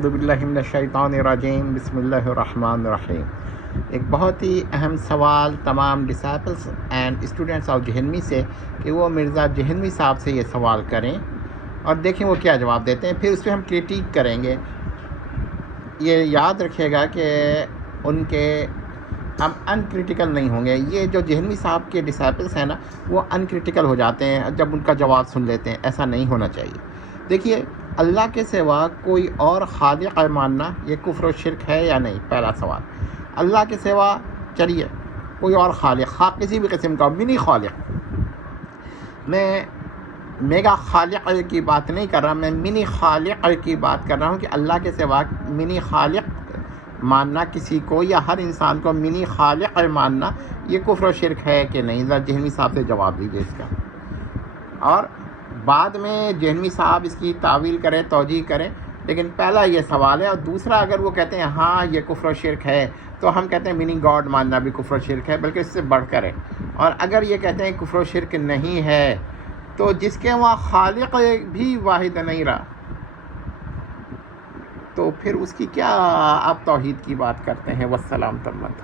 اعوذ باللہ من الشیطان الرجیم، بسم اللہ الرحمن الرحیم۔ ایک بہت ہی اہم سوال تمام ڈسائپلس اینڈ اسٹوڈنٹس آف جہنوی سے کہ وہ مرزا جہنوی صاحب سے یہ سوال کریں اور دیکھیں وہ کیا جواب دیتے ہیں، پھر اس پہ ہم کرٹیک کریں گے۔ یہ یاد رکھیے گا کہ ان کے ہم ان کرٹیکل نہیں ہوں گے۔ یہ جو جہنوی صاحب کے ڈسائپلس ہیں نا، وہ ان کرٹیکل ہو جاتے ہیں جب ان کا جواب سن لیتے ہیں۔ ایسا نہیں ہونا چاہیے۔ دیکھیے، اللہ کے سوا کوئی اور خالق ماننا یہ کفر و شرک ہے یا نہیں؟ پہلا سوال۔ اللہ کے سوا چلیے کوئی اور خالق، کسی بھی قسم کا منی خالق، میں میگا خالق کی بات نہیں کر رہا، میں منی خالق کی بات کر رہا ہوں کہ اللہ کے سوا منی خالق ماننا کسی کو یا ہر انسان کو منی خالق ماننا یہ کفر و شرک ہے کہ نہیں؟ ذرا جہنوی صاحب سے جواب دیجیے اس کا، اور بعد میں جہنوی صاحب اس کی تعویل کریں، توجیہ کریں۔ لیکن پہلا یہ سوال ہے، اور دوسرا اگر وہ کہتے ہیں ہاں یہ کفر و شرک ہے تو ہم کہتے ہیں منی گاڈ ماننا بھی کفر و شرک ہے، بلکہ اس سے بڑھ کر ہے۔ اور اگر یہ کہتے ہیں کفر و شرک نہیں ہے تو جس کے وہاں خالق بھی واحد نہیں رہا تو پھر اس کی کیا آپ توحید کی بات کرتے ہیں؟ والسلام تمت۔